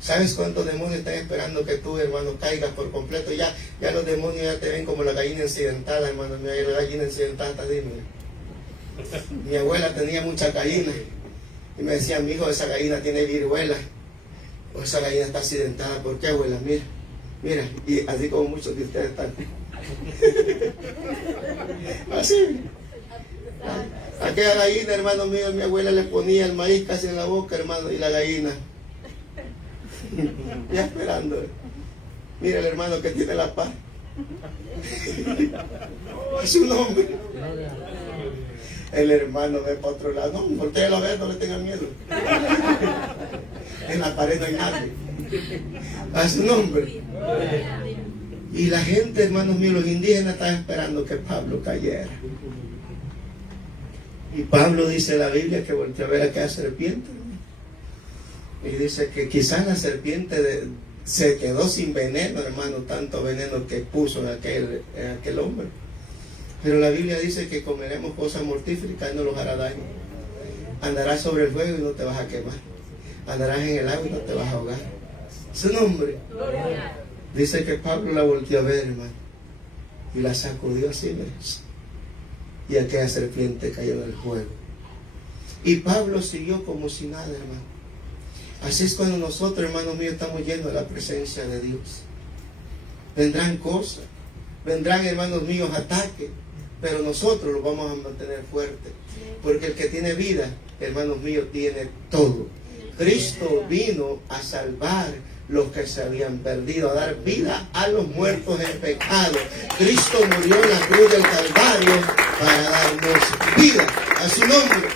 ¿Sabes cuántos demonios están esperando que tú, hermano, caigas por completo? Ya los demonios ya te ven como la gallina incidentada, hermano. Mira, la gallina incidentada, dime. Mi abuela tenía muchas gallinas y me decía, mi hijo, esa gallina tiene viruela o esa gallina está accidentada. ¿Por qué, abuela? Mira, y así como muchos de ustedes están. Así. Aquella gallina, hermano mío, mi abuela le ponía el maíz casi en la boca, hermano, y la gallina ya esperando. Mira el hermano que tiene la paz. Es su nombre. El hermano ve para otro lado. No, usted lo ve, no le tenga miedo. En la pared no hay nadie. A su nombre. Y la gente, hermanos míos, los indígenas estaban esperando que Pablo cayera. Y Pablo dice en la Biblia que volteó a ver a aquella serpiente. Y dice que quizás la serpiente se quedó sin veneno, hermano, tanto veneno que puso en aquel hombre. Pero la Biblia dice que comeremos cosas mortíferas y no los hará daño. Andarás sobre el fuego y no te vas a quemar. Andarás en el agua y no te vas a ahogar. Su nombre. Dice que Pablo la volteó a ver, hermano, y la sacudió así, y aquella serpiente cayó en el fuego. Y Pablo siguió como si nada, hermano. Así es cuando nosotros, hermanos míos, estamos llenos de la presencia de Dios. Vendrán cosas, vendrán, hermanos míos, ataques, pero nosotros los vamos a mantener fuertes. Porque el que tiene vida, hermanos míos, tiene todo. Cristo vino a salvar los que se habían perdido, a dar vida a los muertos en pecado. Cristo murió en la cruz del Calvario para darnos vida. A su nombre.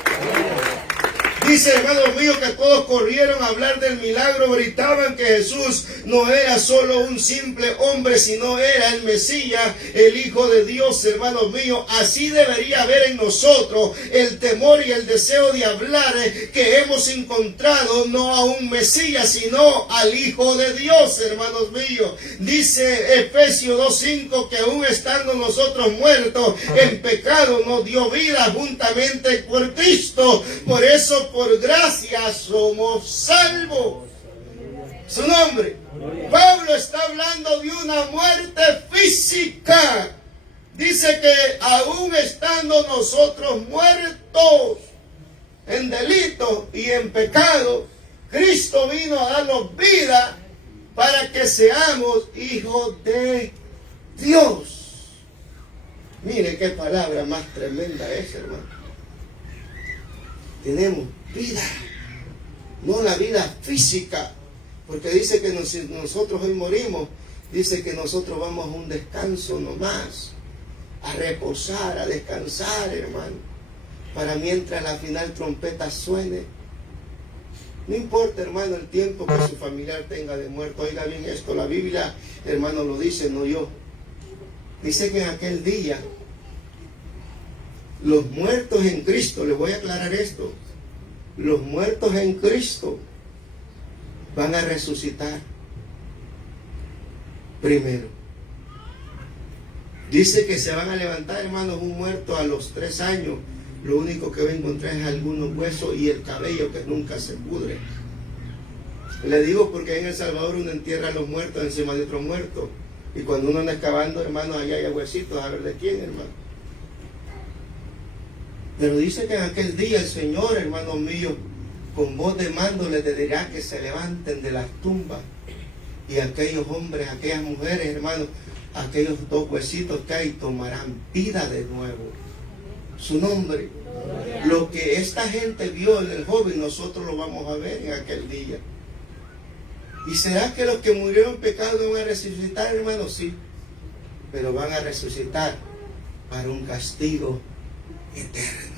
Dice, hermanos míos, que todos corrieron a hablar del milagro, gritaban que Jesús no era solo un simple hombre, sino era el Mesías, el Hijo de Dios, hermanos míos. Así debería haber en nosotros el temor y el deseo de hablar que hemos encontrado no a un Mesías, sino al Hijo de Dios, hermanos míos. Dice Efesios 2:5 que aún estando nosotros muertos en pecado, nos dio vida juntamente por Cristo. Por eso, por gracia somos salvos. Su nombre. Pablo está hablando de una muerte física. Dice que aún estando nosotros muertos en delito y en pecado, Cristo vino a darnos vida para que seamos hijos de Dios. Mire qué palabra más tremenda es, hermano. Tenemos vida, no la vida física, porque dice que nosotros hoy morimos, dice que nosotros vamos a un descanso nomás, a reposar, a descansar, hermano, para mientras la final trompeta suene. No importa, hermano, el tiempo que su familiar tenga de muerto. Oiga bien esto, la Biblia, hermano, lo dice, no yo. Dice que en aquel día los muertos en Cristo, les voy a aclarar esto, los muertos en Cristo van a resucitar primero. Dice que se van a levantar, hermanos, un muerto a los 3 años. Lo único que va a encontrar es algunos huesos y el cabello que nunca se pudre. Le digo porque en El Salvador uno entierra a los muertos encima de otros muertos. Y cuando uno anda excavando, hermano, allá hay huesitos, a ver de quién, hermano. Pero dice que en aquel día el Señor, hermanos míos, con voz de mando les dirá que se levanten de las tumbas. Y aquellos hombres, aquellas mujeres, hermanos, aquellos 2 huesitos que hay tomarán vida de nuevo. Su nombre. Lo que esta gente vio en el joven, nosotros lo vamos a ver en aquel día. ¿Y será que los que murieron en pecado no van a resucitar, hermanos? Sí. Pero van a resucitar para un castigo eterno.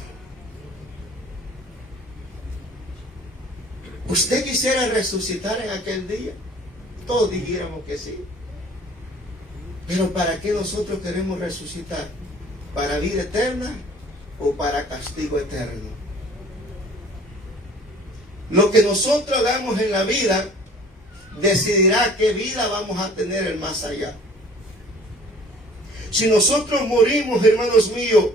¿Usted quisiera resucitar en aquel día? Todos dijéramos que sí. Pero ¿para qué nosotros queremos resucitar? ¿Para vida eterna o para castigo eterno? Lo que nosotros hagamos en la vida decidirá qué vida vamos a tener el más allá. Si nosotros morimos, hermanos míos,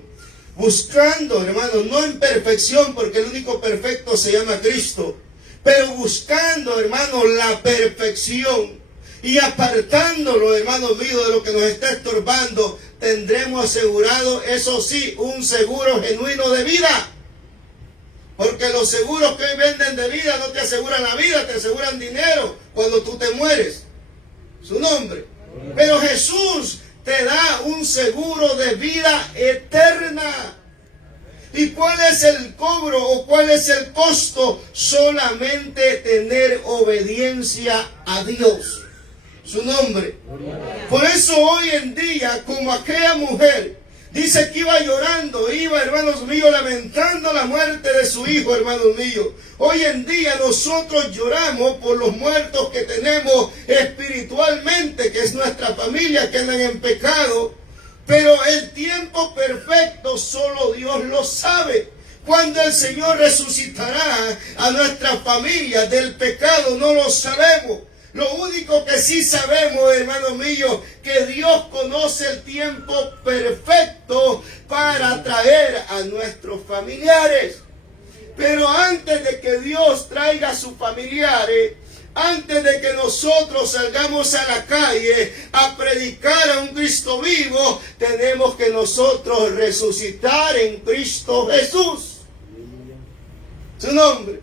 buscando, hermanos, no en perfección, porque el único perfecto se llama Cristo, pero buscando, hermanos, la perfección y apartándolo, hermanos míos, de lo que nos está estorbando, tendremos asegurado, eso sí, un seguro genuino de vida. Porque los seguros que hoy venden de vida no te aseguran la vida, te aseguran dinero cuando tú te mueres. Su nombre. Pero Jesús te da un seguro de vida eterna. ¿Y cuál es el cobro o cuál es el costo? Solamente tener obediencia a Dios. Su nombre. Por eso hoy en día, como aquella mujer, dice que iba llorando, iba, hermanos míos, lamentando la muerte de su hijo, hermanos míos. Hoy en día nosotros lloramos por los muertos que tenemos espiritualmente, que es nuestra familia, que andan en pecado. Pero el tiempo perfecto solo Dios lo sabe. Cuando el Señor resucitará a nuestra familia del pecado no lo sabemos. Lo único que sí sabemos, hermanos míos, que Dios conoce el tiempo perfecto para traer a nuestros familiares. Pero antes de que Dios traiga a sus familiares, antes de que nosotros salgamos a la calle a predicar a un Cristo vivo, tenemos que nosotros resucitar en Cristo Jesús. Su nombre.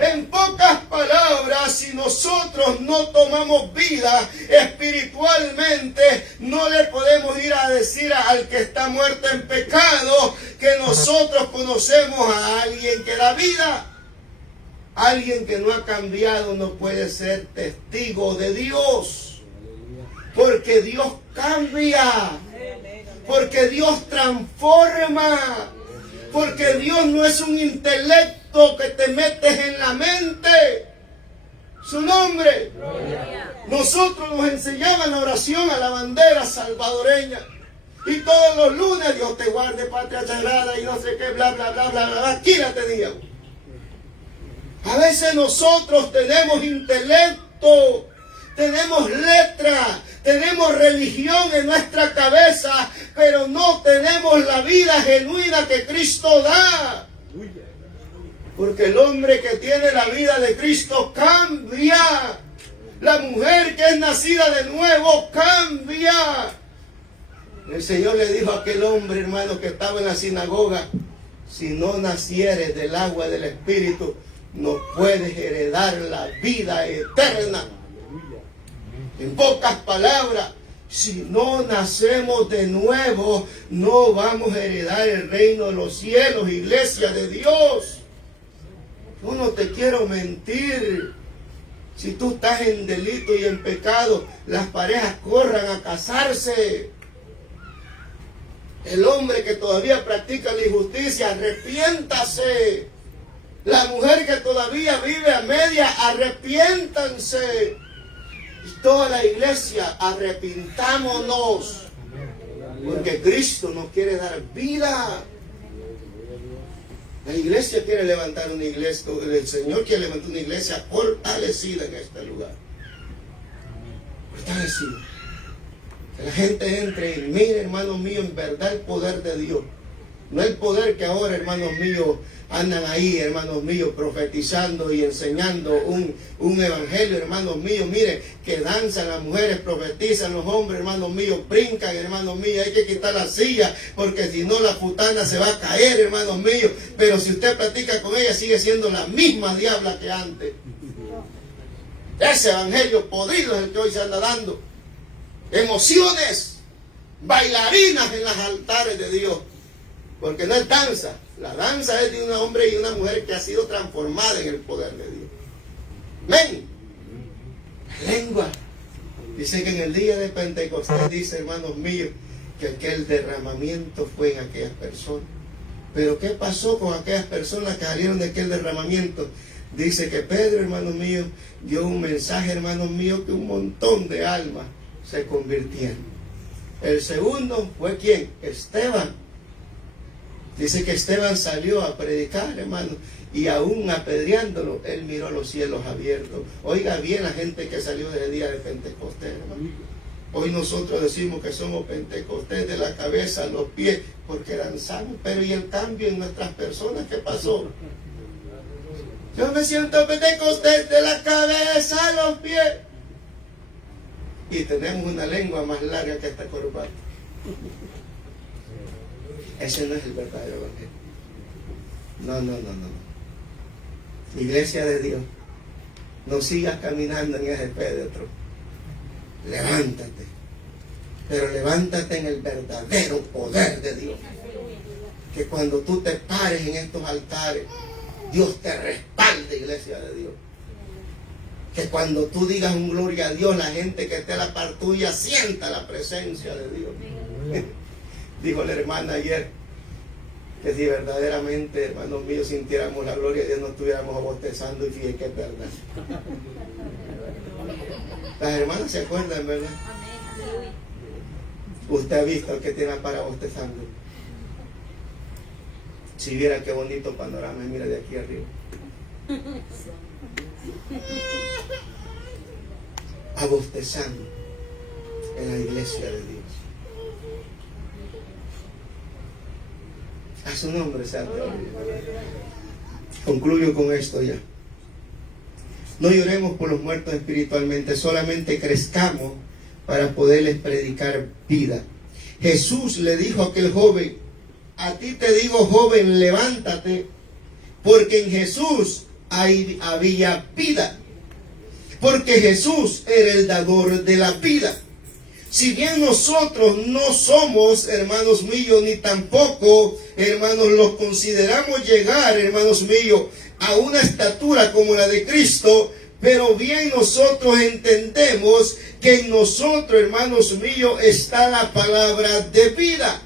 En pocas palabras, si nosotros no tomamos vida espiritualmente, no le podemos ir a decir al que está muerto en pecado que nosotros conocemos a alguien que da vida. Alguien que no ha cambiado no puede ser testigo de Dios. Porque Dios cambia. Porque Dios transforma. Porque Dios no es un intelecto que te metes en la mente. Su nombre. Nosotros nos enseñaban la oración a la bandera salvadoreña. Y todos los lunes, Dios te guarde, patria sagrada, y no sé qué, bla, bla, bla, bla, bla. Aquí la teníamos. A veces nosotros tenemos intelecto, tenemos letra, tenemos religión en nuestra cabeza, pero no tenemos la vida genuina que Cristo da. Porque el hombre que tiene la vida de Cristo cambia. La mujer que es nacida de nuevo cambia. El Señor le dijo a aquel hombre, hermano, que estaba en la sinagoga: si no nacieres del agua y del Espíritu, no puedes heredar la vida eterna. En pocas palabras, Si no nacemos de nuevo, no vamos a heredar el reino de los cielos, iglesia de Dios. Yo no te quiero mentir. Si tú estás en delito y en pecado, las parejas corran a casarse. El hombre que todavía practica la injusticia, arrepiéntase. La mujer que todavía vive a media, arrepiéntanse. Y toda la iglesia, arrepintámonos. Porque Cristo nos quiere dar vida. La iglesia quiere levantar una iglesia, el Señor quiere levantar una iglesia fortalecida en este lugar. Fortalecida. Que la gente entre y mire, hermanos míos, en verdad el poder de Dios. No el poder que ahora, hermanos míos, andan ahí, hermanos míos, profetizando y enseñando un evangelio, hermanos míos. Mire, que danzan las mujeres, profetizan los hombres, hermanos míos, brincan, hermanos míos. Hay que quitar la silla, porque si no la putana se va a caer, hermanos míos. Pero si usted platica con ella, sigue siendo la misma diabla que antes. Ese evangelio podrido es el que hoy se anda dando. Emociones, bailarinas en los altares de Dios. Porque no es danza. La danza es de un hombre y una mujer que ha sido transformada en el poder de Dios. Amén. La lengua. Dice que en el día de Pentecostés, dice, hermanos míos, que aquel derramamiento fue en aquellas personas. Pero ¿qué pasó con aquellas personas que salieron de aquel derramamiento? Dice que Pedro, hermanos míos, dio un mensaje, hermanos míos, que un montón de almas se convirtieron. El segundo fue ¿quién? Esteban. Dice que Esteban salió a predicar, hermano, y aún apedreándolo, él miró los cielos abiertos. Oiga bien la gente que salió desde el día de Pentecostés, hermano. Hoy nosotros decimos que somos Pentecostés de la cabeza a los pies, porque danzamos. Pero ¿y el cambio en nuestras personas qué pasó? Yo me siento Pentecostés de la cabeza a los pies. Y tenemos una lengua más larga que esta corbata. Ese no es el verdadero evangelio. No. Iglesia de Dios, no sigas caminando en ese pedestro. Levántate. Pero levántate en el verdadero poder de Dios. Que cuando tú te pares en estos altares, Dios te respalde, iglesia de Dios. Que cuando tú digas un gloria a Dios, la gente que esté a la par tuya sienta la presencia de Dios. Dijo la hermana ayer que si verdaderamente, hermanos míos, sintiéramos la gloria de Dios, no estuviéramos bostezando, y fíjense que es verdad. Las hermanas se acuerdan, ¿verdad? Usted ha visto al que tiene para bostezando. Si viera qué bonito panorama, mira de aquí arriba. Abostezando en la iglesia de Dios. A su nombre sea gloria. Concluyo con esto ya. No lloremos por los muertos espiritualmente, solamente crezcamos para poderles predicar vida. Jesús le dijo a aquel joven: a ti te digo, joven, levántate, porque en Jesús había vida. Porque Jesús era el dador de la vida. Si bien nosotros no somos, hermanos míos, ni tampoco, hermanos, los consideramos llegar, hermanos míos, a una estatura como la de Cristo, pero bien nosotros entendemos que en nosotros, hermanos míos, está la palabra de vida.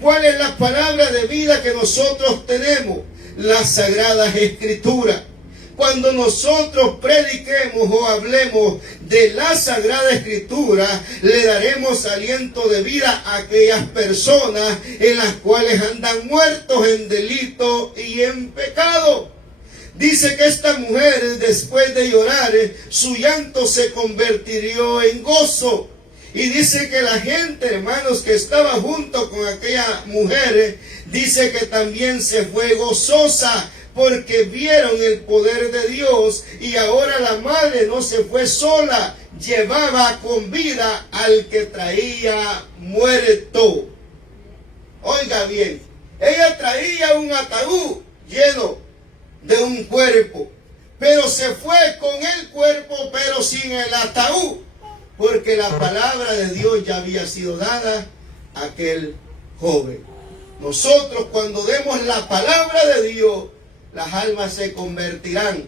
¿Cuál es la palabra de vida que nosotros tenemos? Las Sagradas Escrituras. Cuando nosotros prediquemos o hablemos de la Sagrada Escritura, le daremos aliento de vida a aquellas personas en las cuales andan muertos en delito y en pecado. Dice que esta mujer, después de llorar, su llanto se convirtió en gozo. Y dice que la gente, hermanos, que estaba junto con aquella mujer, dice que también se fue gozosa, porque vieron el poder de Dios. Y ahora la madre no se fue sola, llevaba con vida al que traía muerto. Oiga bien, ella traía un ataúd lleno de un cuerpo, pero se fue con el cuerpo, pero sin el ataúd. porque la palabra de Dios ya había sido dada a aquel joven. Nosotros, cuando demos la palabra de Dios, las almas se convertirán,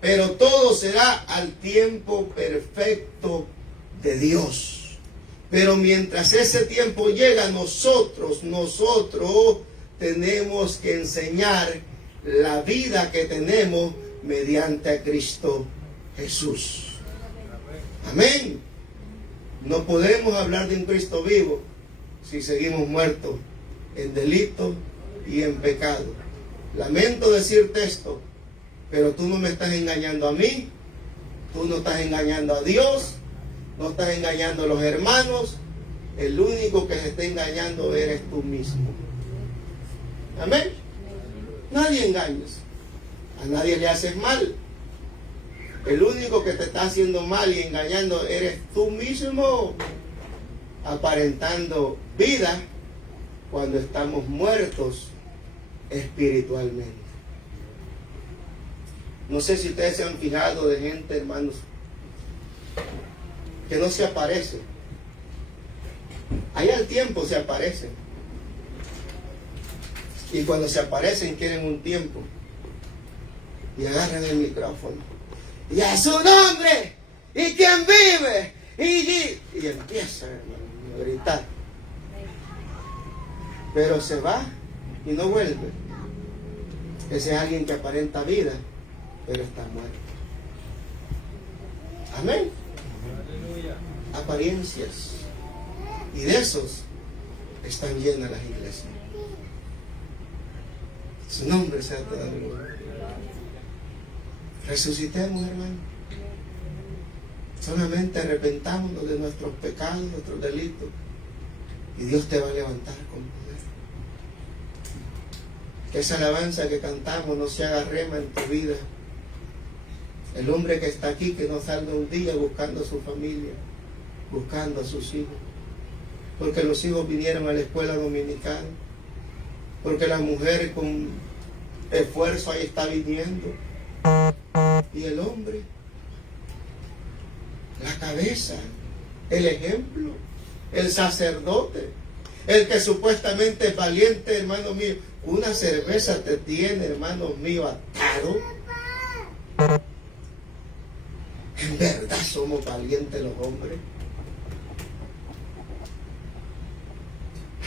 pero todo será al tiempo perfecto de Dios. Pero mientras ese tiempo llega, nosotros tenemos que enseñar la vida que tenemos mediante a Cristo Jesús. Amén. No podemos hablar de un Cristo vivo si seguimos muertos en delito y en pecado. Lamento decirte esto, pero tú no me estás engañando a mí, tú no estás engañando a Dios, no estás engañando a los hermanos. El único que se está engañando eres tú mismo. Amén. Nadie engañes, a nadie le haces mal. El único que te está haciendo mal y engañando eres tú mismo, aparentando vida cuando estamos muertos espiritualmente. No sé si ustedes se han fijado de gente, hermanos, que no se aparece. Ahí al tiempo se aparecen. Y cuando se aparecen quieren un tiempo. Y agarran el micrófono. Y a su nombre. ¿Y quién vive? Y empieza, hermano, a gritar. Pero se va y no vuelve. Ese es alguien que aparenta vida, pero está muerto. Amén. Apariencias. Y de esos están llenas las iglesias. Su nombre sea toda la gloria. Resucitemos, hermano. Solamente arrepentámonos de nuestros pecados, nuestros delitos, y Dios te va a levantar con poder. Que esa alabanza que cantamos no se haga rema en tu vida. El hombre que está aquí, que no salga un día buscando a su familia, buscando a sus hijos, porque los hijos vinieron a la escuela dominical, porque la mujer con esfuerzo ahí está viniendo, y el hombre, la cabeza, el ejemplo, el sacerdote, el que supuestamente es valiente, hermano mío. Una cerveza te tiene, hermano mío, atado. En verdad somos valientes los hombres.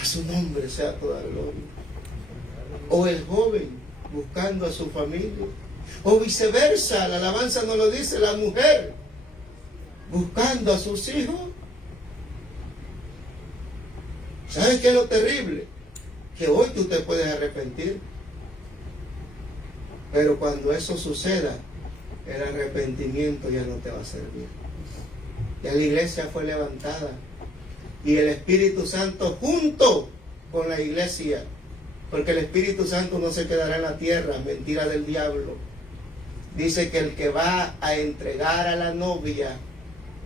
A su nombre sea toda gloria. O el joven buscando a su familia, o viceversa, la alabanza nos lo dice, la mujer buscando a sus hijos. ¿Sabes qué es lo terrible? Que hoy tú te puedes arrepentir, pero cuando eso suceda, el arrepentimiento ya no te va a servir. Ya la iglesia fue levantada y el Espíritu Santo junto con la iglesia, porque el Espíritu Santo no se quedará en la tierra, mentira del diablo. Dice que el que va a entregar a la novia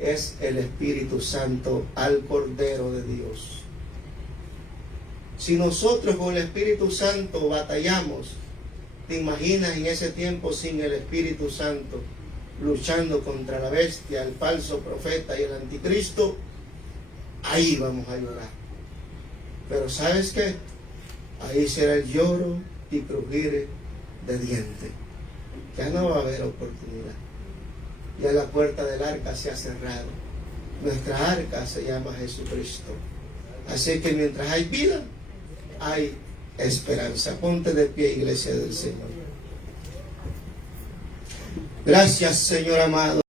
es el Espíritu Santo al Cordero de Dios. Si nosotros con el Espíritu Santo batallamos, ¿te imaginas en ese tiempo sin el Espíritu Santo luchando contra la bestia, el falso profeta y el anticristo? Ahí vamos a llorar. Pero ¿sabes qué? Ahí será el lloro y crujir de dientes. Ya no va a haber oportunidad. Ya la puerta del arca se ha cerrado. Nuestra arca se llama Jesucristo. Así que mientras hay vida, hay esperanza. Ponte de pie, iglesia del Señor. Gracias, Señor amado.